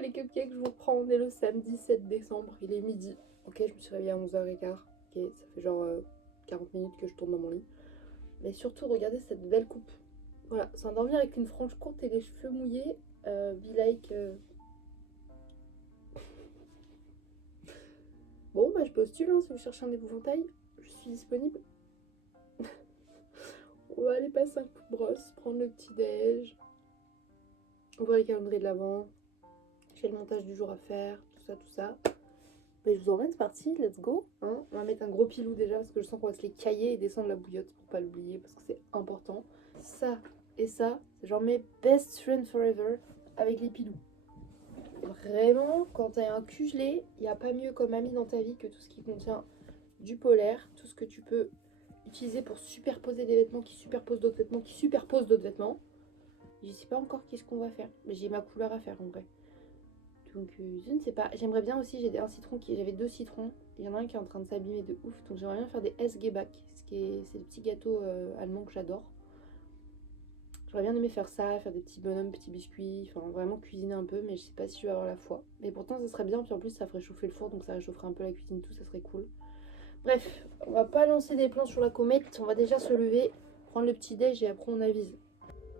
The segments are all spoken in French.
les cupcakes, je vous reprends. On est le samedi 7 décembre, il est midi. Ok, je me suis réveillée à 11h15. Ok, ça fait genre 40 minutes que je tourne dans mon lit. Mais surtout, regardez cette belle coupe. Voilà, s'endormir avec une frange courte et les cheveux mouillés. Be like. Bon, bah je postule, hein, si vous cherchez un épouvantail, je suis disponible. On va aller passer un coup de brosse, prendre le petit-déj, ouvrir les calendriers de l'avant. J'ai le montage du jour à faire, tout ça, tout ça. Mais je vous emmène, c'est parti, let's go. Hein, on va mettre un gros pilou déjà parce que je sens qu'on va se les cailler et descendre la bouillotte pour pas l'oublier parce que c'est important. Ça et ça, c'est genre mes best friends forever avec les pilous. Vraiment, quand t'as un cul gelé, il n'y a pas mieux comme ami dans ta vie que tout ce qui contient du polaire, tout ce que tu peux utiliser pour superposer des vêtements qui superposent d'autres vêtements qui superposent d'autres vêtements. Je sais pas encore qu'est-ce qu'on va faire, mais j'ai ma couleur à faire en vrai. Donc je ne sais pas, j'aimerais bien aussi, j'avais 2 citrons, il y en a un qui est en train de s'abîmer de ouf, donc j'aimerais bien faire des Esgebak, c'est des petits gâteaux allemands que j'adore. J'aurais bien aimé faire ça, faire des petits bonhommes, petits biscuits, enfin vraiment cuisiner un peu, mais je sais pas si je vais avoir la foi. Mais pourtant ça serait bien, puis en plus ça ferait chauffer le four, donc ça réchaufferait un peu la cuisine, tout, ça serait cool. Bref, on va pas lancer des plans sur la comète, on va déjà se lever, prendre le petit déj et après on avise.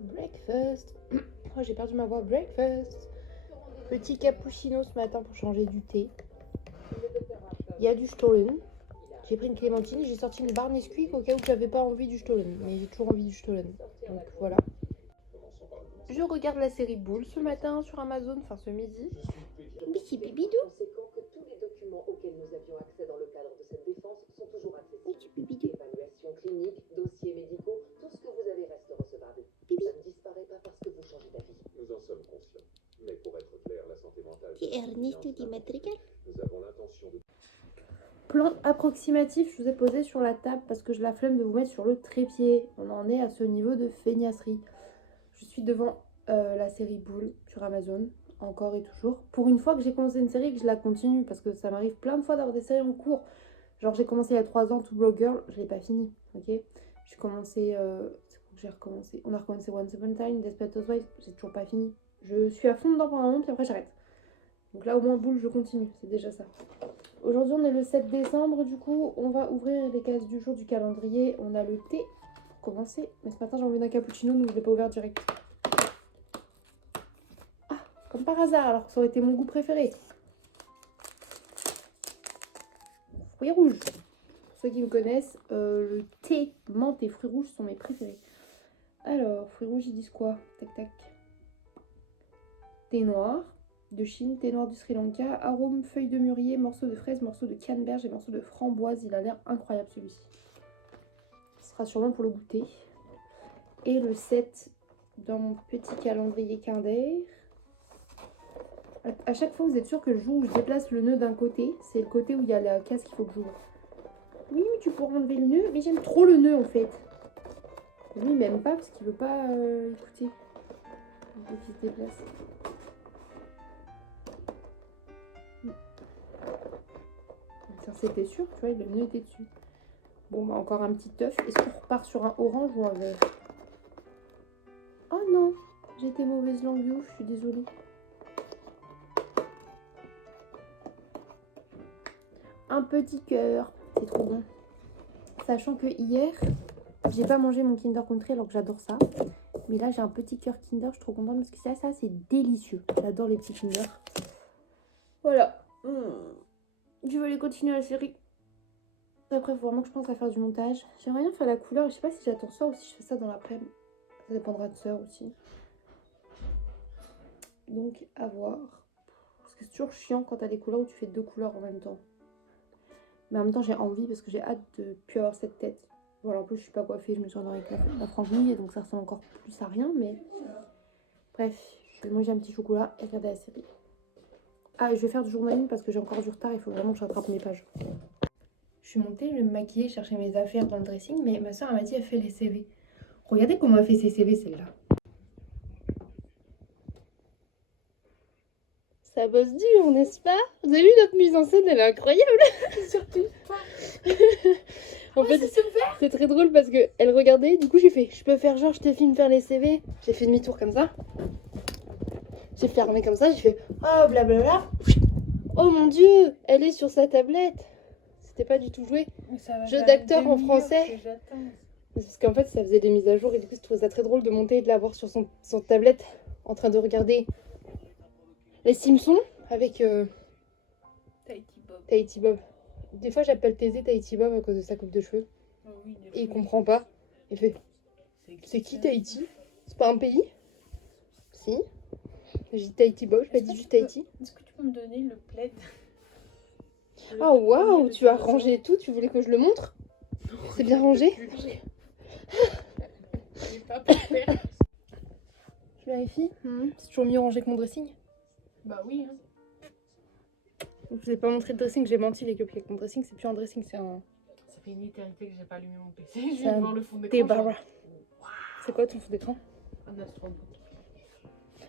Breakfast. Oh, j'ai perdu ma voix. Breakfast. Petit cappuccino ce matin pour changer du thé. Il y a du Stollen. J'ai pris une clémentine, j'ai sorti une barre Nesquik au cas où j'avais pas envie du Stollen. Mais j'ai toujours envie du Stollen. Donc voilà. Je regarde la série Bull ce matin sur Amazon, enfin ce midi. Petit bibidou. Conséquent que tous les documents auxquels nous avions accès dans le cadre de cette défense sont toujours accessibles. Évaluation clinique, dossiers médicaux, tout ce que vous avez reste recevable. Ça ne disparaît pas parce que vous changez d'avis. Nous en sommes conscients. Mais pour être clair, la santé mentale... Nous avons l'intention de... Plan approximatif, je vous ai posé sur la table parce que j'ai la flemme de vous mettre sur le trépied. On en est à ce niveau de feignasserie. Je suis devant la série Bull sur Amazon, encore et toujours. Pour une fois que j'ai commencé une série, que je la continue, parce que ça m'arrive plein de fois d'avoir des séries en cours. Genre j'ai commencé il y a 3 ans, To Blow Girl, je l'ai pas fini, ok. J'ai commencé, j'ai recommencé, on a recommencé Once Upon a Time, Desperate Housewives, j'ai toujours pas fini. Je suis à fond dedans pendant un moment, puis après j'arrête. Donc là au moins Bull, je continue, c'est déjà ça. Aujourd'hui on est le 7 décembre, du coup on va ouvrir les cases du jour du calendrier. On a le thé pour commencer, mais ce matin j'ai envie d'un cappuccino, donc je l'ai pas ouvert direct. Ah, comme par hasard, alors que ça aurait été mon goût préféré. Fruits rouges. Pour ceux qui me connaissent, le thé, menthe et fruits rouges sont mes préférés. Alors, fruits rouges, ils disent quoi? Tac tac. Thé noir de Chine, thé noir du Sri Lanka, arôme, feuilles de mûrier, morceaux de fraises, morceaux de canneberge et morceaux de framboise. Il a l'air incroyable celui-ci. Ce sera sûrement pour le goûter. Et le 7 dans mon petit calendrier Kinder. À chaque fois, vous êtes sûr que le jour où je déplace le nœud d'un côté, c'est le côté où il y a la case qu'il faut que j'ouvre. Oui, mais tu pourras enlever le nœud. Mais j'aime trop le nœud en fait. Lui, il m'aime pas parce qu'il veut pas écouter. Il faut qu'il se déplace. Ça, c'était sûr, tu vois, le nœud était dessus. Bon, bah, encore un petit œuf. Est-ce qu'on repart sur un orange ou un vert? Oh non, j'ai été mauvaise langue, je suis désolée. Un petit cœur, c'est trop bon. Sachant que hier, j'ai pas mangé mon Kinder Country alors que j'adore ça. Mais là, j'ai un petit cœur Kinder, je suis trop contente parce que ça c'est délicieux. J'adore les petits Kinder. Voilà. Je vais aller continuer la série. Après, il faut vraiment que je pense à faire du montage. J'aimerais bien faire la couleur. Je sais pas si j'attends ça ou si je fais ça dans l'après-midi. Ça dépendra de ça aussi. Donc, à voir. Parce que c'est toujours chiant quand t'as des couleurs où tu fais 2 couleurs en même temps. Mais en même temps, j'ai envie parce que j'ai hâte de plus avoir cette tête. Voilà, en plus, je suis pas coiffée. Je me suis endormie avec la frange mouillée, donc ça ressemble encore plus à rien. Mais bref, je vais manger un petit chocolat et regarder la série. Ah, et je vais faire du journaling parce que j'ai encore du retard. Il faut vraiment que je rattrape mes pages. Je suis montée, je vais me maquiller, chercher mes affaires dans le dressing. Mais ma soeur, elle m'a dit, elle fait les CV. Regardez comment elle fait ses CV, celle-là. Ça bosse dur, n'est-ce pas? Vous avez vu notre mise en scène, elle est incroyable. Surtout pas. En fait, c'est très drôle parce qu'elle regardait, du coup j'ai fait, je peux faire genre, je te filme faire les CV. J'ai fait demi-tour comme ça. J'ai fermé comme ça, j'ai fait oh blablabla. Oh mon dieu, elle est sur sa tablette. C'était pas du tout joué. Jeu d'acteur en français. Parce qu'en fait, ça faisait des mises à jour et du coup, je trouvais ça très drôle de monter et de la voir sur son tablette en train de regarder les Simpsons avec Tahiti Bob. Des fois, j'appelle Thésée Tahiti Bob à cause de sa coupe de cheveux. Oh oui, Et il comprend pas. Il fait c'est qui Tahiti? C'est pas un pays? Si. J'ai dit Tahiti Bob, je pas dit juste Tahiti. Est-ce que tu peux me donner le plaid? Oh waouh, tu as rangé tout, tu voulais que je le montre? C'est bien rangé? J'ai pas pu faire. Je vérifie. C'est toujours mieux rangé que mon dressing. Bah oui. Hein. Je vous ai pas montré le dressing, j'ai menti les cupcakes. Mon dressing, c'est plus un dressing, c'est un Ça fait une éternité que j'ai pas allumé mon PC. Je C'est viens un de voir le fond d'écran. débarras. C'est quoi ton fond d'écran? Un astronaute.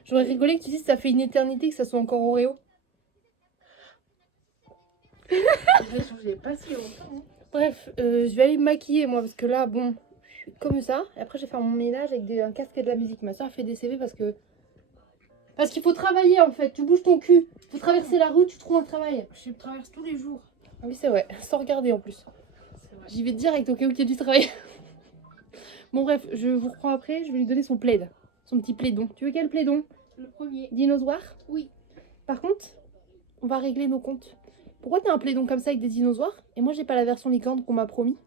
J'aurais rigolé que tu dises que ça fait une éternité que ça soit encore Oreo. Je l'ai changé pas si longtemps. Hein. Bref, je vais aller me maquiller moi parce que là, bon, je suis comme ça. Et après, je vais faire mon ménage avec un casque et de la musique. Ma soeur a fait des CV parce que. Parce qu'il faut travailler en fait, tu bouges ton cul. Faut traverser la rue, tu trouves un travail. Je traverse tous les jours. Ah oui, c'est vrai, sans regarder en plus. C'est vrai. J'y vais direct au cas où il y a du travail. Bon, bref, je vous reprends après. Je vais lui donner son plaid. Son petit plaidon. Tu veux quel plaidon? Le premier. Dinosaure? Oui. Par contre, on va régler nos comptes. Pourquoi t'as un plaidon comme ça avec des dinosaures et moi j'ai pas la version licorne qu'on m'a promis?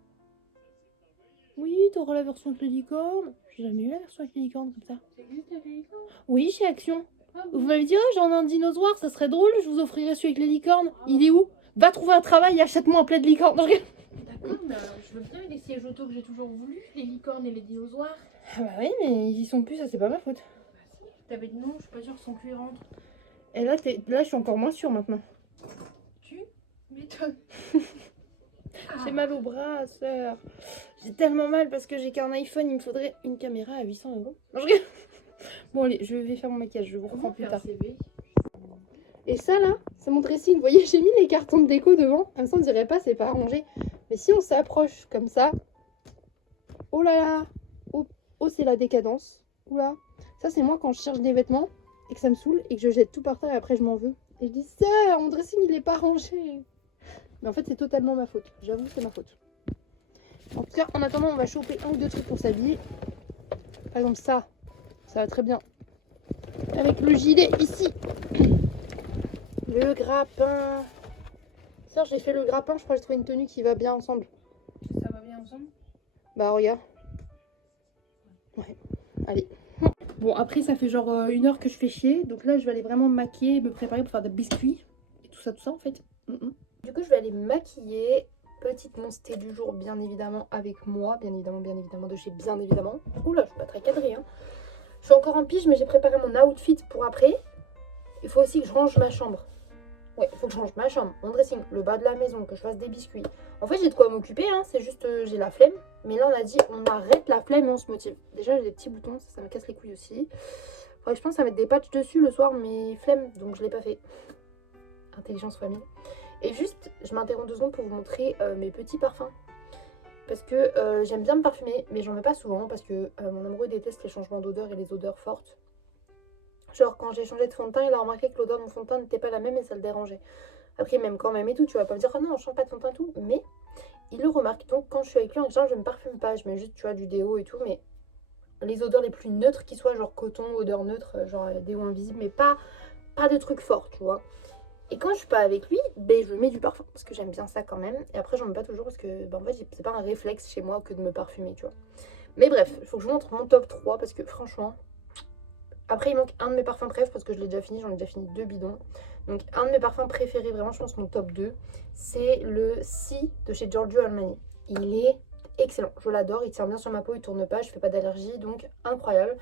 Oui, t'auras la version avec les licornes. J'ai jamais eu la version avec les licornes comme ça. Ça existe avec les licornes? Oui, chez Action. Ah Vous bon. m'avez dit, oh j'en ai un dinosaure, ça serait drôle, je vous offrirai celui avec les licornes. Il est où? Va trouver un travail et achète-moi un plaid licorne. Non, D'accord, mais alors, je veux bien les sièges auto que j'ai toujours voulu, les licornes et les dinosaures. Ah bah oui, mais ils y sont plus, ça c'est pas ma faute. Bah si, t'avais dit non, je suis pas sûre, sans cuir rentre. Et là, là je suis encore moins sûre maintenant. Tu m'étonnes. J'ai mal au bras, sœur. J'ai tellement mal parce que j'ai qu'un iPhone, il me faudrait une caméra à 800 €. Non, je rigole. Bon allez, je vais faire mon maquillage, je vous reprends plus tard. CV? Et ça là, c'est mon dressing. Vous voyez, j'ai mis les cartons de déco devant. Comme ça on dirait pas, c'est pas rangé. Mais si on s'approche comme ça, oh là là, oh, oh c'est la décadence. Oula, ça c'est moi quand je cherche des vêtements et que ça me saoule et que je jette tout par terre et après je m'en veux. Et je dis ça, mon dressing il est pas rangé. Mais en fait c'est totalement ma faute. J'avoue c'est ma faute. En tout cas, en attendant, on va choper un ou deux trucs pour s'habiller. Par exemple ça va très bien. Avec le gilet ici. Le grappin. Sœur, j'ai fait le grappin, je crois que j'ai trouvé une tenue qui va bien ensemble. Ça va bien ensemble? Bah regarde. Ouais, allez. Bon, après ça fait genre 1 heure que je fais chier. Donc là je vais aller vraiment me maquiller, me préparer pour faire des biscuits. Et tout ça en fait. Du coup je vais aller me maquiller. Petite monstée du jour bien évidemment avec moi. Bien évidemment de chez bien évidemment. Oula, je suis pas très cadrée hein. Je suis encore en pige mais j'ai préparé mon outfit pour après. Il faut aussi que je range ma chambre. Ouais, il faut que je range ma chambre, mon dressing, le bas de la maison, que je fasse des biscuits. En fait, j'ai de quoi m'occuper, hein, c'est juste j'ai la flemme. Mais là, on a dit, on arrête la flemme et on se motive. Déjà, j'ai des petits boutons, ça me casse les couilles aussi. Faudrait que je pense à mettre des patchs dessus le soir, mais flemme, donc je l'ai pas fait. Intelligence famille. Et juste, je m'interromps 2 secondes pour vous montrer mes petits parfums. Parce que j'aime bien me parfumer, mais j'en mets pas souvent parce que mon amoureux déteste les changements d'odeur et les odeurs fortes. Genre quand j'ai changé de fond de teint, il a remarqué que l'odeur de mon fond de teint n'était pas la même et ça le dérangeait. Après même quand même et tout, tu vas pas me dire oh non on change pas de fond de teint et tout, mais il le remarque. Donc quand je suis avec lui en général je me parfume pas, je mets juste tu vois du déo et tout, mais les odeurs les plus neutres qui soient genre coton, odeur neutre, genre déo invisible, mais pas des trucs forts tu vois. Et quand je suis pas avec lui, ben je mets du parfum parce que j'aime bien ça quand même. Et après j'en mets pas toujours parce que ben, en fait c'est pas un réflexe chez moi que de me parfumer tu vois. Mais bref, il faut que je vous montre mon top 3 parce que franchement... Après, il manque un de mes parfums préf parce que je l'ai déjà fini, j'en ai déjà fini 2 bidons. Donc, un de mes parfums préférés, vraiment, je pense mon top 2, c'est le Si de chez Giorgio Armani. Il est excellent, je l'adore, il tient bien sur ma peau, il tourne pas, je fais pas d'allergie, donc incroyable.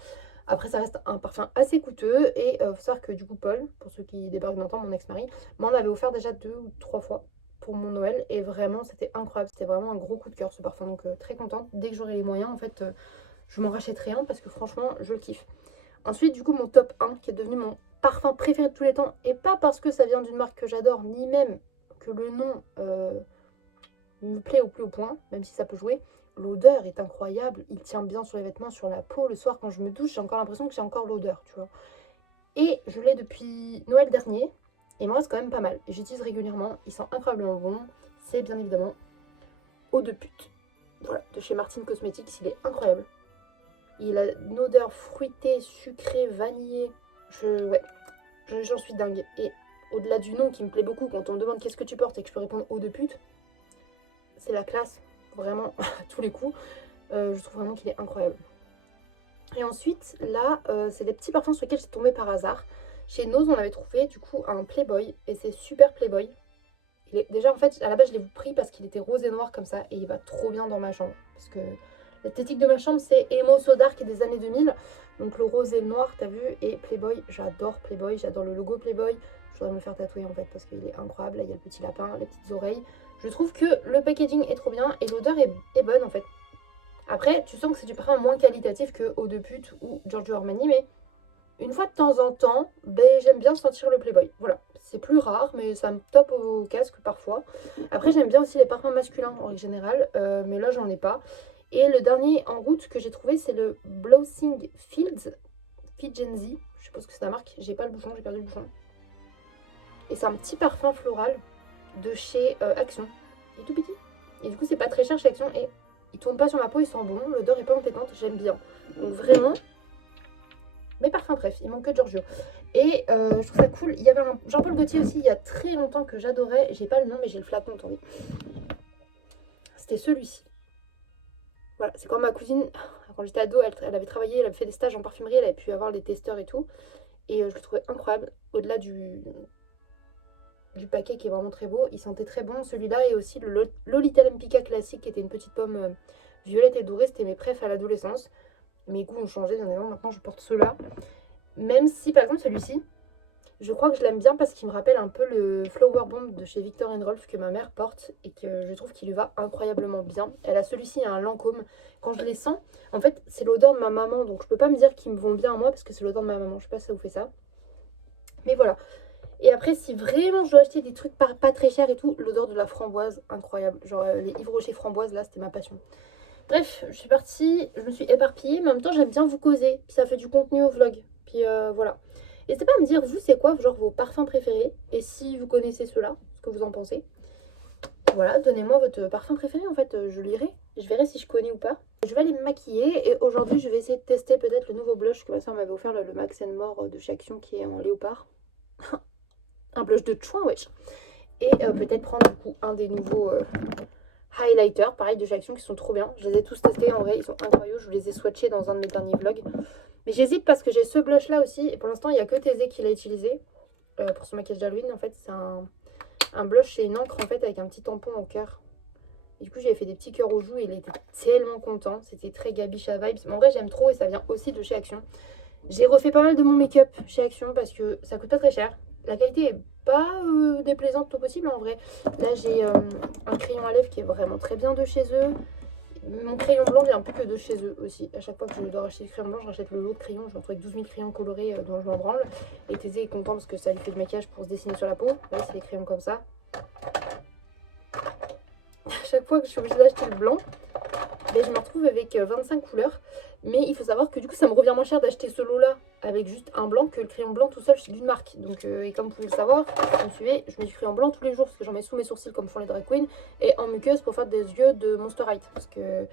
Après, ça reste un parfum assez coûteux et faut savoir que du coup, Paul, pour ceux qui débarquent maintenant, mon ex-mari, m'en avait offert déjà 2 ou 3 fois pour mon Noël et vraiment, c'était incroyable. C'était vraiment un gros coup de cœur ce parfum, donc très contente. Dès que j'aurai les moyens, en fait, je m'en rachèterai un parce que franchement, je le kiffe. Ensuite, du coup, mon top 1, qui est devenu mon parfum préféré de tous les temps, et pas parce que ça vient d'une marque que j'adore, ni même que le nom me plaît au plus haut point, même si ça peut jouer. L'odeur est incroyable, il tient bien sur les vêtements, sur la peau. Le soir, quand je me douche, j'ai encore l'impression que j'ai encore l'odeur, tu vois. Et je l'ai depuis Noël dernier. Et il me reste quand même pas mal. J'utilise régulièrement. Il sent incroyablement bon. C'est bien évidemment Eau de pute. Voilà, de chez Martine Cosmetics. Il est incroyable. Il a une odeur fruitée, sucrée, vanillée. J'en suis dingue. Et au-delà du nom qui me plaît beaucoup, quand on me demande qu'est-ce que tu portes et que je peux répondre eau de pute, c'est la classe. Vraiment, à tous les coups. Je trouve vraiment qu'il est incroyable. Et ensuite, là, c'est des petits parfums sur lesquels j'ai tombé par hasard. Chez Nose, on avait trouvé du coup un Playboy. Et c'est super Playboy. Déjà, en fait, à la base, je l'ai pris parce qu'il était rose et noir comme ça. Et il va trop bien dans ma chambre. Parce que l'esthétique de ma chambre, c'est emo so dark des années 2000. Donc le rose et le noir, t'as vu. Et Playboy, j'adore Playboy. J'adore le logo Playboy. Je voudrais me le faire tatouer en fait parce qu'il est incroyable. Là, il y a le petit lapin, les petites oreilles. Je trouve que le packaging est trop bien. Et l'odeur est bonne en fait. Après, tu sens que c'est du parfum moins qualitatif que Eau de pute ou Giorgio Armani, mais une fois de temps en temps, j'aime bien sentir le Playboy. Voilà, c'est plus rare, mais ça me tape au casque parfois. Après, j'aime bien aussi les parfums masculins en règle générale, mais là, j'en ai pas. Et le dernier en route que j'ai trouvé, c'est le Blowsing Fields Figenzi. Je suppose que c'est la marque, j'ai pas le bouchon, j'ai perdu le bouchon. Et c'est un petit parfum floral de chez Action. Il est tout petit. Et du coup, c'est pas très cher chez Action et il tourne pas sur ma peau, il sent bon, l'odeur est pas entêtante, j'aime bien. Donc vraiment, mes parfums bref, il manque que Giorgio. Et je trouve ça cool, il y avait un Jean-Paul Gaultier aussi il y a très longtemps que j'adorais, j'ai pas le nom mais j'ai le flacon, attendez. C'était celui-ci. Voilà, c'est quand ma cousine, quand j'étais ado, elle avait travaillé, elle avait fait des stages en parfumerie, elle avait pu avoir les testeurs et tout. Et je le trouvais incroyable, au-delà du paquet qui est vraiment très beau, il sentait très bon celui-là et aussi le Lolita Lempicka classique qui était une petite pomme violette et dorée, c'était mes préfs à l'adolescence. Mes goûts ont changé bien évidemment, maintenant je porte ceux-là. Même si par exemple celui-ci, je crois que je l'aime bien parce qu'il me rappelle un peu le Flower Bomb de chez Viktor & Rolf que ma mère porte et que je trouve qu'il lui va incroyablement bien. Elle a celui-ci, un Lancôme. Quand je les sens, en fait c'est l'odeur de ma maman, donc je peux pas me dire qu'ils me vont bien à moi parce que c'est l'odeur de ma maman, je sais pas si ça vous fait ça. Mais voilà. Et après, si vraiment je dois acheter des trucs pas très chers et tout, l'odeur de la framboise, incroyable. Genre les Yves Rocher framboise, là, c'était ma passion. Bref, je suis partie, je me suis éparpillée, mais en même temps, j'aime bien vous causer. Puis ça fait du contenu au vlog. Puis voilà. N'hésitez pas à me dire, vous, c'est quoi, genre, vos parfums préférés? Et si vous connaissez ceux-là, ce que vous en pensez. Voilà, donnez-moi votre parfum préféré, en fait, je lirai. Je verrai si je connais ou pas. Je vais aller me maquiller et aujourd'hui, je vais essayer de tester peut-être le nouveau blush que ma soeur m'avait offert, le Max More de chez Action qui est en léopard. Un blush de chouin, wesh. Et peut-être prendre du coup un des nouveaux highlighters, pareil de chez Action, qui sont trop bien. Je les ai tous testés en vrai, ils sont incroyables. Je les ai swatchés dans un de mes derniers vlogs. Mais j'hésite parce que j'ai ce blush là aussi. Et pour l'instant, il n'y a que Thésée qui l'a utilisé pour son maquillage d'Halloween. En fait, c'est un blush et une encre en fait avec un petit tampon au cœur. Et du coup, j'avais fait des petits cœurs aux joues et il était tellement content. C'était très Gabicha vibes. Mais en vrai, j'aime trop et ça vient aussi de chez Action. J'ai refait pas mal de mon make-up chez Action parce que ça coûte pas très cher. La qualité est pas déplaisante au possible en vrai. Là j'ai un crayon à lèvres qui est vraiment très bien de chez eux. Mon crayon blanc vient plus que de chez eux aussi. À chaque fois que je dois racheter le crayon blanc, je rachète le lot de crayons. Je me retrouve avec 12 000 crayons colorés dont je m'en branle. Et Thésée est content parce que ça lui fait du maquillage pour se dessiner sur la peau. Là c'est des crayons comme ça. À chaque fois que je suis obligée d'acheter le blanc, je me retrouve avec 25 couleurs. Mais il faut savoir que du coup ça me revient moins cher d'acheter ce lot là avec juste un blanc que le crayon blanc tout seul chez d'une marque. Donc et comme vous pouvez le savoir, vous me suivez, je mets du crayon blanc tous les jours parce que j'en mets sous mes sourcils comme font les drag queens et en muqueuse pour faire des yeux de Monster High parce que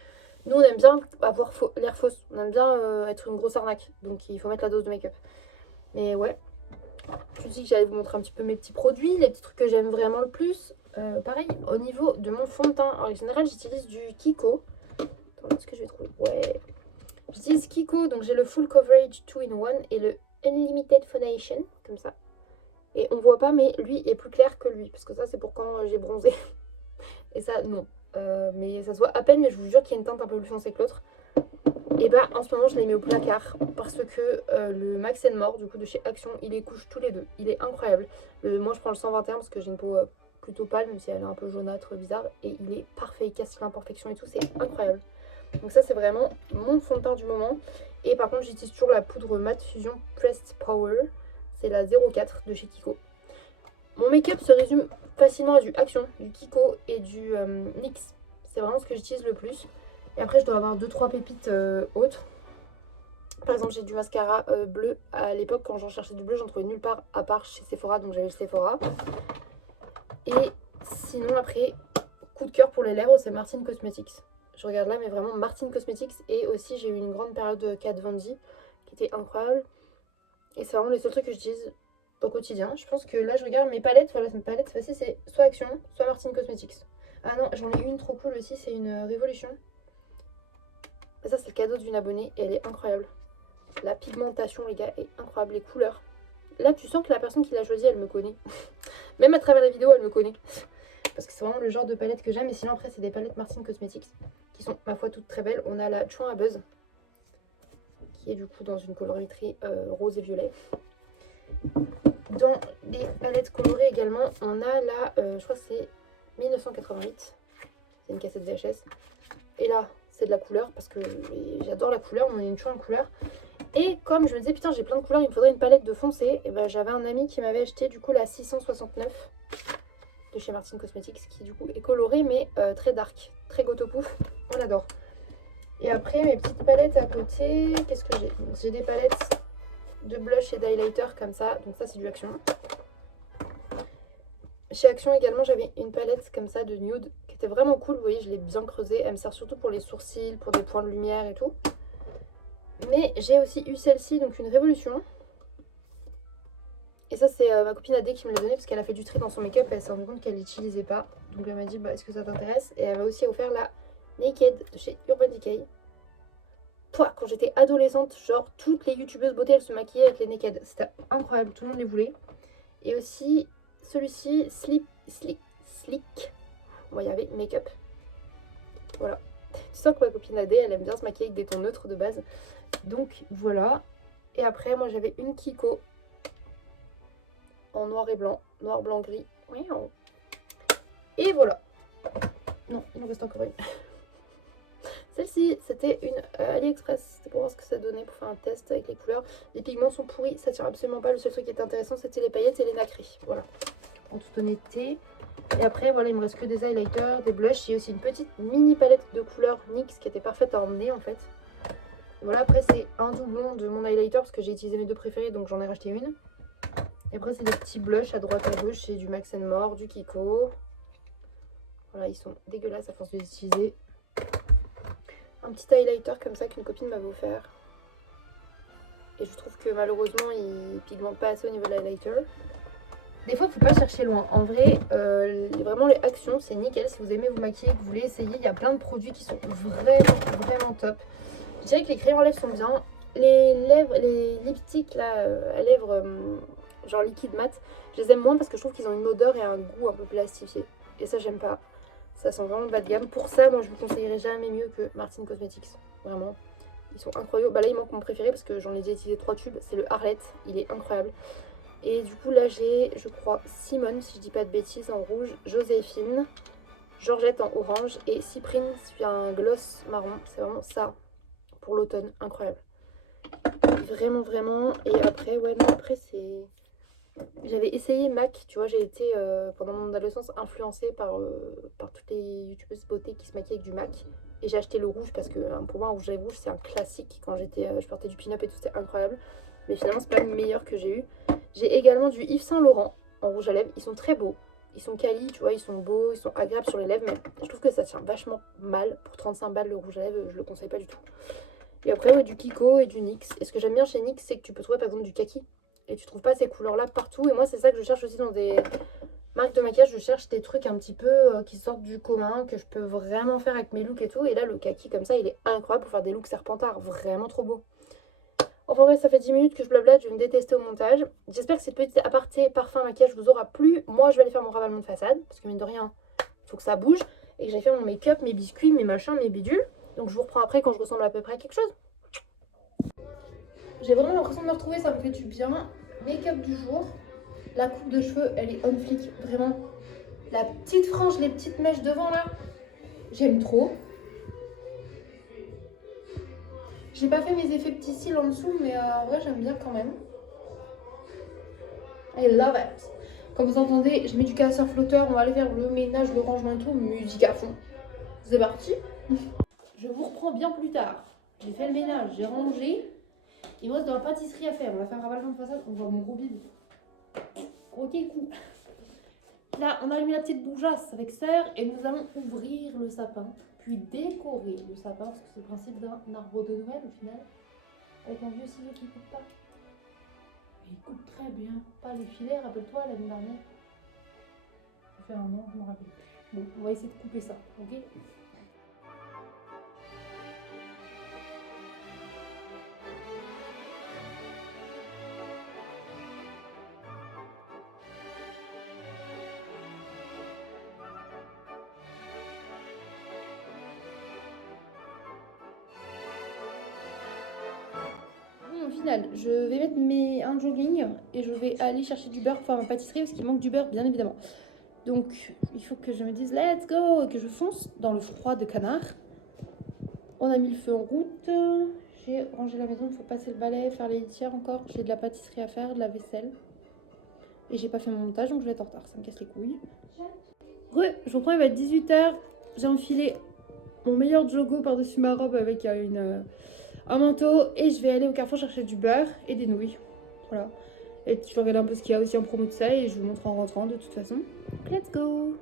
nous on aime bien avoir l'air fausse, on aime bien être une grosse arnaque, donc il faut mettre la dose de make-up. Mais ouais, je me suis dit que j'allais vous montrer un petit peu mes petits produits, les petits trucs que j'aime vraiment le plus. Pareil, au niveau de mon fond de teint, en général j'utilise du Kiko. Attends, est-ce que je vais trouver? Ouais. J'utilise Kiko, donc j'ai le Full Coverage 2-in-1 et le Unlimited Foundation, comme ça. Et on voit pas, mais lui est plus clair que lui, parce que ça c'est pour quand j'ai bronzé. Et ça, non. Mais ça se voit à peine, mais je vous jure qu'il y a une teinte un peu plus foncée que l'autre. Et bah en ce moment je l'ai mis au placard, parce que le Max More, du coup de chez Action, il les couche tous les deux. Il est incroyable. Moi je prends le 121 parce que j'ai une peau plutôt pâle, même si elle est un peu jaunâtre, bizarre. Et il est parfait, il casse l'imperfection et tout, c'est incroyable. Donc ça c'est vraiment mon fond de teint du moment. Et par contre j'utilise toujours la poudre Matte Fusion Pressed Power. C'est la 04 de chez Kiko. Mon make-up se résume facilement à du Action, du Kiko et du NYX. C'est vraiment ce que j'utilise le plus. Et après je dois avoir 2-3 pépites autres. Par exemple, j'ai du mascara bleu. À l'époque, quand j'en cherchais du bleu, j'en trouvais nulle part à part chez Sephora. Donc j'avais le Sephora. Et sinon, après, coup de cœur pour les lèvres, c'est Martin Cosmetics. Je regarde là, mais vraiment Martin Cosmetics. Et aussi, j'ai eu une grande période de Kat Von D qui était incroyable. Et c'est vraiment les seuls trucs que j'utilise au quotidien. Je pense que là, je regarde mes palettes. Voilà, mes palettes, c'est facile, c'est soit Action, soit Martin Cosmetics. Ah non, j'en ai une trop cool aussi, c'est une Révolution. Ça, c'est le cadeau d'une abonnée et elle est incroyable. La pigmentation, les gars, est incroyable. Les couleurs. Là, tu sens que la personne qui l'a choisie, elle me connaît. Même à travers la vidéo, elle me connaît. Parce que c'est vraiment le genre de palette que j'aime. Et sinon, après, c'est des palettes Martin Cosmetics qui sont, ma foi, toutes très belles. On a la Chouin à Buzz, qui est du coup dans une colorimétrie rose et violet. Dans les palettes colorées également, on a la, je crois que c'est 1988. C'est une cassette VHS. Et là, c'est de la couleur parce que j'adore la couleur. On a une Chouin en couleur. Et comme je me disais, putain, j'ai plein de couleurs, il me faudrait une palette de foncé. Et ben, j'avais un ami qui m'avait acheté du coup la 669 de chez Martin Cosmetics, qui du coup est colorée mais très dark, très goto pouf. On adore. Et après, mes petites palettes à côté, qu'est-ce que j'ai? J'ai des palettes de blush et d'highlighter comme ça. Donc ça, c'est du Action. Chez Action également, j'avais une palette comme ça de nude qui était vraiment cool. Vous voyez, je l'ai bien creusée. Elle me sert surtout pour les sourcils, pour des points de lumière et tout. Mais j'ai aussi eu celle-ci, donc une Révolution. Et ça, c'est ma copine Adé qui me l'a donnée parce qu'elle a fait du tri dans son make-up et elle s'est rendue compte qu'elle l'utilisait pas. Donc elle m'a dit, bah, est-ce que ça t'intéresse? Et elle m'a aussi offert la Naked de chez Urban Decay. Toi, quand j'étais adolescente, genre toutes les youtubeuses beauté, elles se maquillaient avec les Naked. C'était incroyable, tout le monde les voulait. Et aussi celui-ci, Slick. On va y arriver, make-up. Voilà. Tu sens que ma copine Adé, elle aime bien se maquiller avec des tons neutres de base. Donc voilà. Et après, moi j'avais une Kiko en noir et blanc. Noir, blanc, gris. Et voilà. Non, il en reste encore une. Celle-ci, c'était une AliExpress. C'était pour voir ce que ça donnait, pour faire un test avec les couleurs. Les pigments sont pourris, ça tire absolument pas. Le seul truc qui était intéressant, c'était les paillettes et les nacrés. Voilà. En toute honnêteté. Et après, voilà, il me reste que des highlighters, des blushs. J'ai aussi une petite mini palette de couleurs NYX qui était parfaite à emmener en fait. Voilà, après c'est un doublon de mon highlighter parce que j'ai utilisé mes deux préférés, donc j'en ai racheté une. Et après c'est des petits blushs à droite à gauche, c'est du Max More, du Kiko. Voilà, ils sont dégueulasses à force de les utiliser. Un petit highlighter comme ça qu'une copine m'avait offert. Et je trouve que malheureusement il pigmente pas assez au niveau de l'highlighter. Des fois, il faut pas chercher loin. En vrai, vraiment les actions, c'est nickel. Si vous aimez vous maquiller, que vous voulez essayer, il y a plein de produits qui sont vraiment top. Je dirais que les crayons à lèvres sont bien. Les lèvres, les lipsticks là, à lèvres, genre liquide mat, je les aime moins parce que je trouve qu'ils ont une odeur et un goût un peu plastifié. Et ça, j'aime pas. Ça sent vraiment bas de gamme. Pour ça, moi, je vous conseillerais jamais mieux que Martin Cosmetics. Vraiment. Ils sont incroyables. Bah là, il manque mon préféré parce que j'en ai déjà utilisé 3 tubes. C'est le Arlette. Il est incroyable. Et du coup, là, j'ai, je crois, Simone, si je dis pas de bêtises, en rouge. Joséphine. Georgette en orange. Et Cyprine, c'est un gloss marron. C'est vraiment ça. Pour l'automne, incroyable. Vraiment. Et après, ouais, non, après, c'est... J'avais essayé MAC, tu vois, j'ai été, pendant mon adolescence, influencée par toutes les youtubeuses beauté qui se maquillaient avec du MAC. Et j'ai acheté le rouge parce que, pour moi, un rouge à lèvres rouge, c'est un classique. Quand j'étais, je portais du pin-up et tout, c'était incroyable. Mais finalement, c'est pas le meilleur que j'ai eu. J'ai également du Yves Saint Laurent en rouge à lèvres. Ils sont très beaux. Ils sont quali, tu vois, ils sont beaux, ils sont agréables sur les lèvres. Mais je trouve que ça tient vachement mal. Pour 35 balles, le rouge à lèvres, je le conseille pas du tout. Et après, ouais, du Kiko et du NYX. Et ce que j'aime bien chez NYX, c'est que tu peux trouver par exemple du kaki. Et tu trouves pas ces couleurs-là partout. Et moi, c'est ça que je cherche aussi dans des marques de maquillage. Je cherche des trucs un petit peu qui sortent du commun, que je peux vraiment faire avec mes looks et tout. Et là, le kaki comme ça, il est incroyable pour faire des looks serpentards. Vraiment trop beau. Enfin bref, ça fait 10 minutes que je blablate. Je vais me détester au montage. J'espère que cette petite aparté parfum maquillage vous aura plu. Moi, je vais aller faire mon ravalement de façade. Parce que mine de rien, il faut que ça bouge. Et que j'aille faire mon make-up, mes biscuits, mes machins, mes bidules. Donc je vous reprends après quand je ressemble à peu près à quelque chose. J'ai vraiment l'impression de me retrouver, ça me fait du bien. Make-up du jour. La coupe de cheveux, elle est on flic, vraiment. La petite frange, les petites mèches devant là, j'aime trop. J'ai pas fait mes effets petits cils en dessous, mais en vrai j'aime bien quand même. I love it. Comme vous entendez, je mets du casseur flotteur, on va aller faire le ménage, le rangement et tout, musique à fond. C'est parti. Je vous reprends bien plus tard. J'ai fait le ménage, j'ai rangé. Il me reste de la pâtisserie à faire. On va faire un ravalement de façade. On voit mon gros bide. Ok, coup. Là, on a allumé la petite bougeasse avec Sœur et nous allons ouvrir le sapin. Puis décorer le sapin parce que c'est le principe d'un arbre de Noël au final. Avec un vieux ciseau qui coupe pas. Il coupe très bien. Pas les filets, rappelle-toi l'année dernière. Ça fait un an, je me rappelle. Bon, on va essayer de couper ça, ok? Au final, je vais mettre un jogging et je vais aller chercher du beurre pour faire ma pâtisserie parce qu'il manque du beurre, bien évidemment. Donc, il faut que je me dise let's go et que je fonce dans le froid de canard. On a mis le feu en route. J'ai rangé la maison, il faut passer le balai, faire les litières encore. J'ai de la pâtisserie à faire, de la vaisselle. Et j'ai pas fait mon montage, donc je vais être en retard. Ça me casse les couilles. Je reprends, il va être 18h. J'ai enfilé mon meilleur jogo par-dessus ma robe avec un manteau. Et je vais aller au Carrefour chercher du beurre et des nouilles. Voilà. Et je vais regarder un peu ce qu'il y a aussi en promo de ça et je vous montre en rentrant de toute façon. Donc, let's go!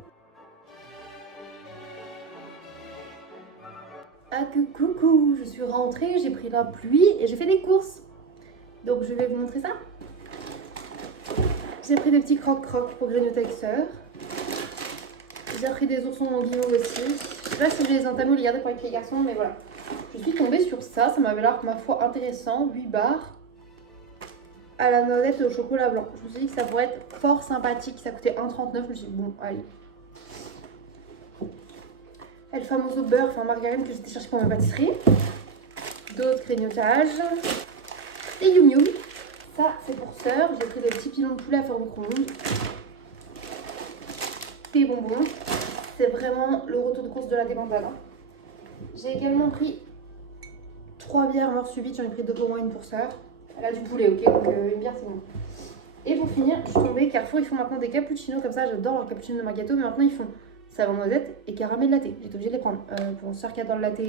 Ah que coucou! Je suis rentrée, j'ai pris la pluie et j'ai fait des courses. Donc je vais vous montrer ça. J'ai pris des petits croque-croque pour grignoter avec Sœur. J'ai pris des oursons en guimauve aussi. Je sais pas si je vais les entamer ou les garder pour avec les garçons, mais voilà. Je suis tombée sur ça, ça m'avait l'air, ma foi, intéressant. 8 bars à la noisette et au chocolat blanc. Je me suis dit que ça pourrait être fort sympathique. Ça coûtait 1,39. Je me suis dit, bon, allez. El famoso beurre, enfin margarine que j'étais chercher pour ma pâtisserie. D'autres grignotages. Des yum yum. Ça, c'est pour Sœur. J'ai pris des petits pilons de poulet à faire au micro-ondes. Des bonbons. C'est vraiment le retour de course de la débandade. Hein. J'ai également pris 3 bières mort subite. J'en ai pris 2 pour moi, une pour Sœur. Elle a du poulet, ok, donc une bière c'est bon. Et pour finir, je suis tombée, Carrefour, ils font maintenant des cappuccinos comme ça, j'adore leur cappuccino de macchiato, mais maintenant ils font savon noisette et caramel latte. J'étais obligée de les prendre. Pour une Sœur qui adore le latte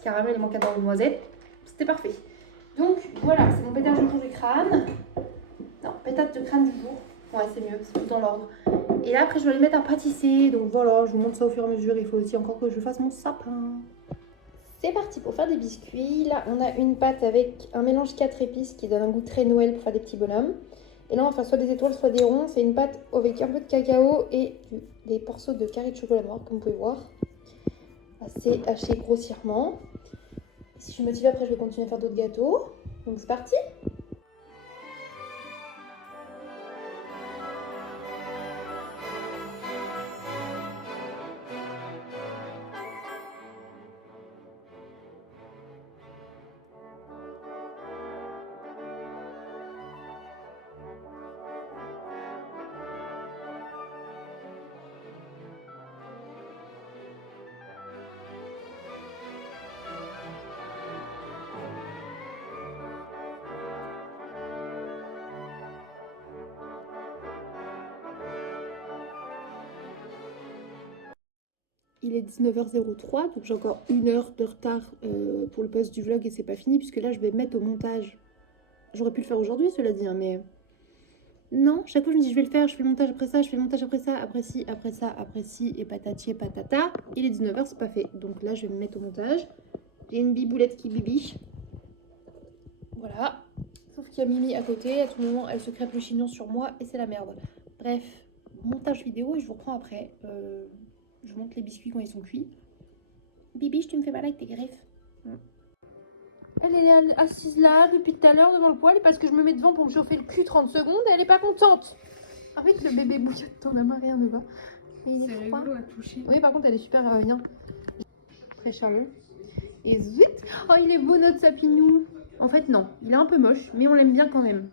caramel et moi qui adore le noisette, c'était parfait. Donc voilà, c'est mon pétage de jour du crâne. Non, pétage de crâne du jour. Ouais, c'est mieux, c'est tout dans l'ordre. Et là, après, je vais aller mettre à pâtisser, donc voilà, je vous montre ça au fur et à mesure. Il faut aussi encore que je fasse mon sapin. C'est parti pour faire des biscuits. Là, on a une pâte avec un mélange 4 épices qui donne un goût très Noël pour faire des petits bonhommes. Et là, on va faire soit des étoiles, soit des ronds. C'est une pâte avec un peu de cacao et des morceaux de carré de chocolat noir, comme vous pouvez voir. Assez haché grossièrement. Et si je suis motivée, après, je vais continuer à faire d'autres gâteaux. Donc, c'est parti! Il est 19h03, donc j'ai encore 1 heure de retard pour le post du vlog et c'est pas fini puisque là je vais mettre au montage. J'aurais pu le faire aujourd'hui, cela dit, hein, mais non, chaque fois je me dis je vais le faire, je fais le montage après ça, je fais le montage après ça, après ci, après ça, après ci, et patati et patata. Il est 19h, c'est pas fait. Donc là je vais me mettre au montage. J'ai une biboulette qui bibiche. Voilà. Sauf qu'il y a Mimi à côté, à tout moment elle se crêpe le chignon sur moi et c'est la merde. Bref, montage vidéo et je vous reprends après. Je vous montre les biscuits quand ils sont cuits. Bibiche, tu me fais mal avec tes griffes. Elle est assise là depuis tout à l'heure devant le poêle parce que je me mets devant pour me chauffer le cul 30 secondes et elle est pas contente. Avec le bébé bouillotte, ton amas, rien ne va. Mais il est froid. rigolo à toucher. Oui, par contre, elle est super bien. Très charmeux. Et zut! Oh, il est beau notre sapignou. En fait, non. Il est un peu moche, mais on l'aime bien quand même.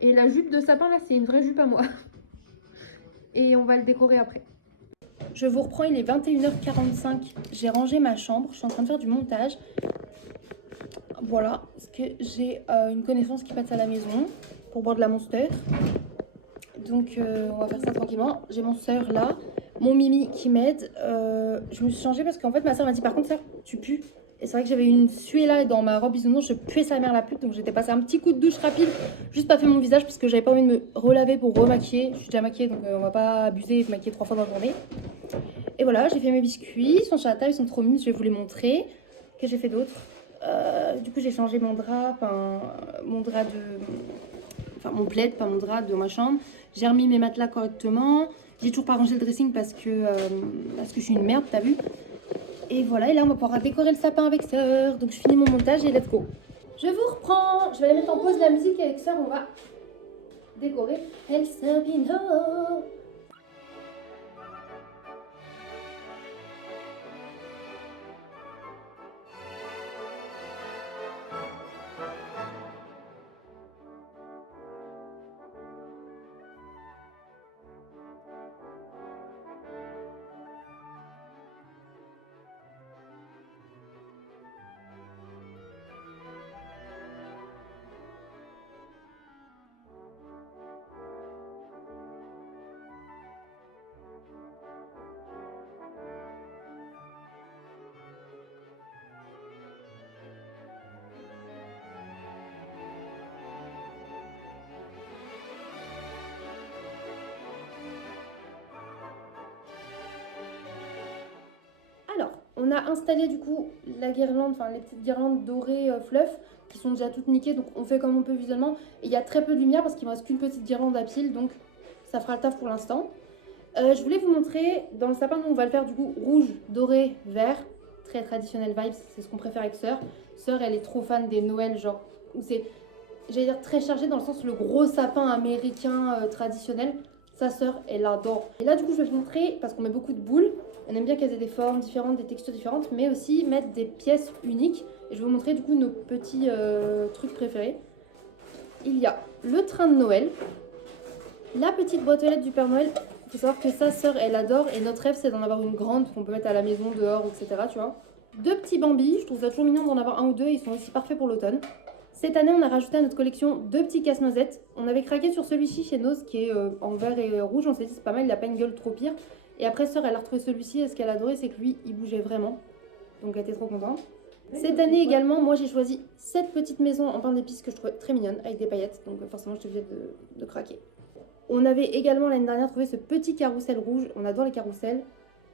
Et la jupe de sapin, là, c'est une vraie jupe à moi. Et on va le décorer après. Je vous reprends, il est 21h45. J'ai rangé ma chambre. Je suis en train de faire du montage. Voilà, parce que j'ai une connaissance qui passe à la maison pour boire de la Monster. Donc, on va faire ça tranquillement. J'ai mon soeur là, mon Mimi qui m'aide. Je me suis changée parce qu'en fait, ma soeur m'a dit par contre, ça, tu pues. Et c'est vrai que j'avais une suée là dans ma robe bisounours, je puais sa mère la pute, donc j'étais passé un petit coup de douche rapide, juste pas fait mon visage parce que j'avais pas envie de me relaver pour remaquiller. Je suis déjà maquillée, donc on va pas abuser et me maquiller 3 fois dans la journée. Et voilà, j'ai fait mes biscuits, ils sont sur la table, ils sont trop mimes, je vais vous les montrer. Qu'est-ce que j'ai fait d'autre? Du coup j'ai changé mon drap, mon plaid, pas mon drap de ma chambre. J'ai remis mes matelas correctement. J'ai toujours pas rangé le dressing parce que je suis une merde, t'as vu? Et voilà, et là on va pouvoir décorer le sapin avec Sœur. Donc je finis mon montage et let's go. Je vous reprends. Je vais aller mettre en pause la musique et avec Sœur on va décorer El Sapino. Alors, on a installé du coup la guirlande, enfin les petites guirlandes dorées fluff qui sont déjà toutes niquées, donc on fait comme on peut visuellement. Et il y a très peu de lumière parce qu'il me reste qu'une petite guirlande à pile, donc ça fera le taf pour l'instant. Je voulais vous montrer, dans le sapin, on va le faire du coup rouge, doré, vert, très traditionnel vibes, c'est ce qu'on préfère avec Sœur. Sœur, elle est trop fan des Noëls, genre, où c'est, j'allais dire très chargé dans le sens le gros sapin américain traditionnel. Sa Sœur, elle adore. Et là, du coup, je vais vous montrer, parce qu'on met beaucoup de boules, on aime bien qu'elles aient des formes différentes, des textures différentes, mais aussi mettre des pièces uniques. Et je vais vous montrer du coup nos petits trucs préférés. Il y a le train de Noël, la petite boîte aux lettres du Père Noël. Il faut savoir que sa Sœur, elle adore, et notre rêve, c'est d'en avoir une grande qu'on peut mettre à la maison, dehors, etc. Tu vois. 2 petits Bambi, je trouve ça toujours mignon d'en avoir 1 ou 2, ils sont aussi parfaits pour l'automne. Cette année, on a rajouté à notre collection 2 petits casse-noisettes. On avait craqué sur celui-ci chez Nose, qui est en vert et rouge. On s'est dit, c'est pas mal, il a pas une gueule trop pire. Et après, Sœur, elle a retrouvé celui-ci, et ce qu'elle adorait, c'est que lui, il bougeait vraiment. Donc, elle était trop contente. Cette année également, moi, j'ai choisi cette petite maison en pain d'épices que je trouvais très mignonne, avec des paillettes. Donc, forcément, je suis obligée de craquer. On avait également l'année dernière trouvé ce petit carrousel rouge. On adore les carrousels.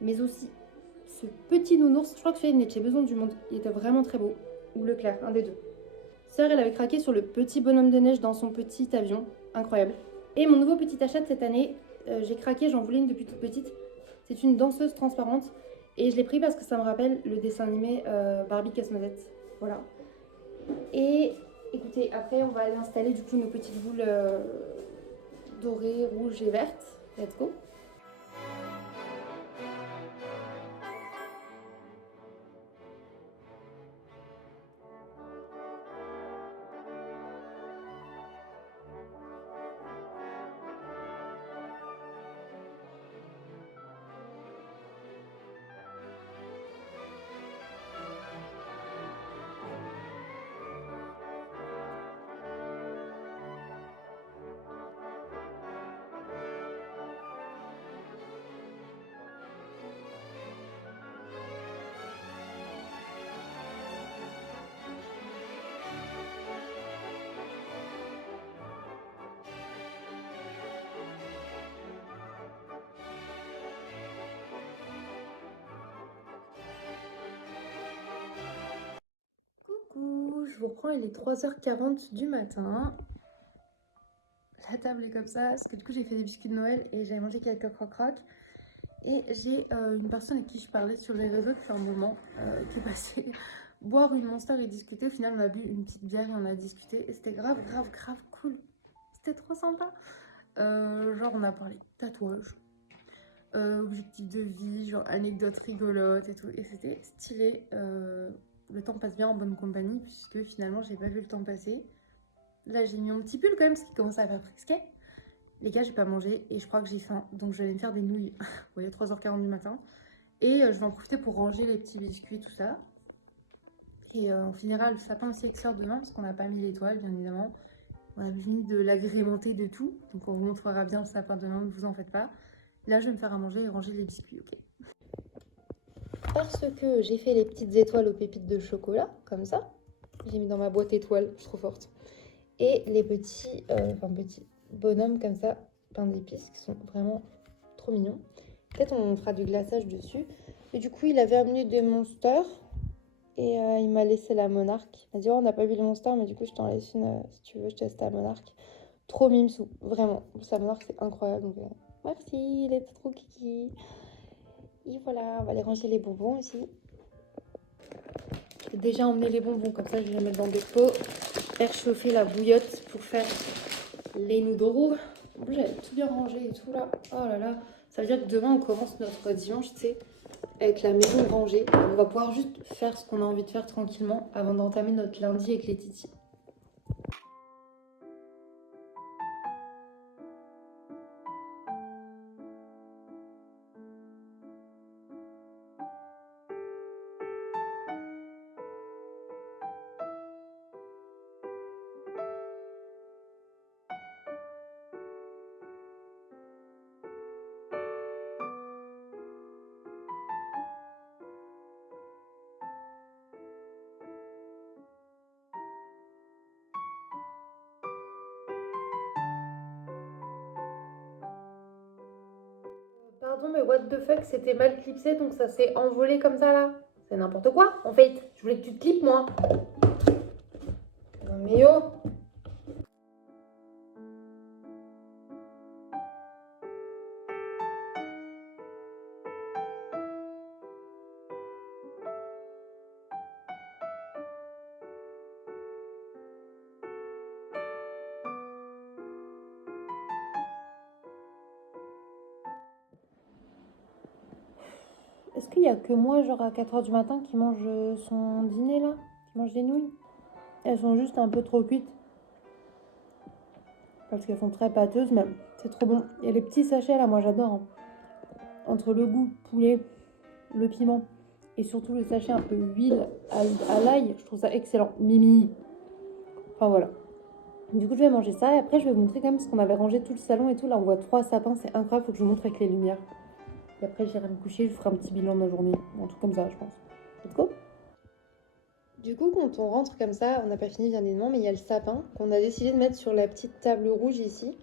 Mais aussi ce petit nounours. Je crois que celui-là, il venait de chez Maison du Monde. Il était vraiment très beau. Ou Leclerc, un des deux. Sœur, elle avait craqué sur le petit bonhomme de neige dans son petit avion. Incroyable. Et mon nouveau petit achat de cette année, j'ai craqué, j'en voulais une depuis toute petite. C'est une danseuse transparente. Et je l'ai pris parce que ça me rappelle le dessin animé Barbie Casse-Noisette. Voilà. Et écoutez, après, on va aller installer du coup nos petites boules dorées, rouges et vertes. Let's go. Coucou, je vous reprends, il est 3h40 du matin. La table est comme ça, parce que du coup j'ai fait des biscuits de Noël et j'avais mangé quelques croque-croque. Et j'ai une personne avec qui je parlais sur les réseaux depuis un moment qui est passée boire une Monster et discuter. Au final on a bu une petite bière et on a discuté et c'était grave cool. C'était trop sympa. Genre on a parlé tatouage, objectifs de vie, genre anecdotes rigolotes et tout. Et c'était stylé. Le temps passe bien en bonne compagnie puisque finalement j'ai pas vu le temps passer. Là j'ai mis mon petit pull quand même parce qu'il commence à faire frisquet. Les gars, j'ai pas mangé et je crois que j'ai faim, donc je vais aller me faire des nouilles. Vous voyez, 3h40 du matin. Et je vais en profiter pour ranger les petits biscuits, tout ça. Et on finira le sapin aussi avec Sœur demain, parce qu'on n'a pas mis l'étoile, bien évidemment. On a fini de l'agrémenter de tout, donc on vous montrera bien le sapin demain, ne vous en faites pas. Là, je vais me faire à manger et ranger les biscuits, ok? parce que j'ai fait les petites étoiles aux pépites de chocolat, comme ça. J'ai mis dans ma boîte étoiles, je suis trop forte. Et les petits bonhommes comme ça, pain d'épices, qui sont vraiment trop mignons. Peut-être on fera du glaçage dessus. Et du coup, il avait amené des monsters. Et il m'a laissé la monarque. Il m'a dit, oh, on n'a pas vu les monsters, mais du coup, je t'en laisse une si tu veux, je teste ta monarque. Trop mimsou, vraiment. Sa monarque, c'est incroyable. Donc, merci, il est trop kiki. Et voilà, on va aller ranger les bonbons aussi. J'ai déjà emmené les bonbons, comme ça, je vais les mettre dans des pots. Faire chauffer la bouillotte pour faire les noodles. En plus, j'avais tout bien rangé et tout là. Oh là là. Ça veut dire que demain, on commence notre dimanche, tu sais, avec la maison rangée. On va pouvoir juste faire ce qu'on a envie de faire tranquillement avant d'entamer notre lundi avec les titis. Pardon, mais what the fuck, c'était mal clipsé, donc ça s'est envolé comme ça là. C'est n'importe quoi, en fait. Je voulais que tu te clips, moi. Non mais oh. Est-ce qu'il y a que moi, genre à 4h du matin, qui mange son dîner là? Qui mange des nouilles? Elles sont juste un peu trop cuites. Parce qu'elles sont très pâteuses, mais c'est trop bon. Et les petits sachets là, moi j'adore. Hein. Entre le goût poulet, le piment et surtout le sachet un peu huile à l'ail, je trouve ça excellent. Mimi. Enfin voilà. Du coup, je vais manger ça et après, je vais vous montrer quand même ce qu'on avait rangé tout le salon et tout. Là, on voit 3 sapins, c'est incroyable. Faut que je vous montre avec les lumières. Et après, j'irai me coucher, je ferai un petit bilan de ma journée. Un truc comme ça, je pense. Let's go! Du coup, quand on rentre comme ça, on n'a pas fini bien évidemment, mais il y a le sapin qu'on a décidé de mettre sur la petite table rouge ici.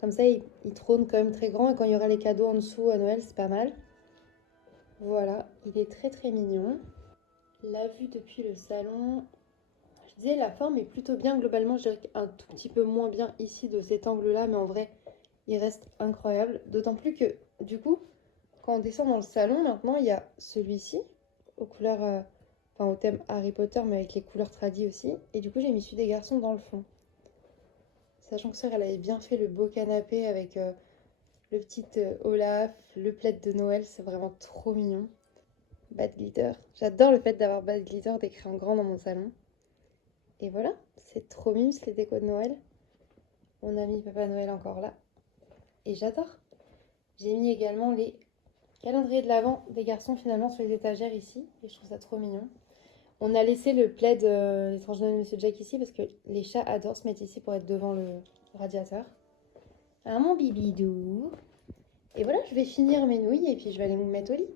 Comme ça, il trône quand même très grand et quand il y aura les cadeaux en dessous à Noël, c'est pas mal. Voilà, il est très très mignon. La vue depuis le salon, je disais la forme est plutôt bien globalement, je dirais qu'un tout petit peu moins bien ici de cet angle-là, mais en vrai, il reste incroyable. D'autant plus que, du coup, quand on descend dans le salon, maintenant, il y a celui-ci, aux couleurs, au thème Harry Potter, mais avec les couleurs tradies aussi. Et du coup, j'ai mis celui des garçons dans le fond. Sachant que Sœur, elle avait bien fait le beau canapé avec le petit Olaf, le plaid de Noël, c'est vraiment trop mignon. Bad Glitter. J'adore le fait d'avoir Bad Glitter décrit en grand dans mon salon. Et voilà, c'est trop mignon les décos de Noël. On a mis Papa Noël encore là. Et j'adore. J'ai mis également les calendriers de l'Avent des garçons finalement sur les étagères ici. Et je trouve ça trop mignon. On a laissé le plaid l'étrange Noël de Monsieur Jack ici parce que les chats adorent se mettre ici pour être devant le radiateur. Ah mon bibidou. Et voilà, je vais finir mes nouilles et puis je vais aller me mettre au lit.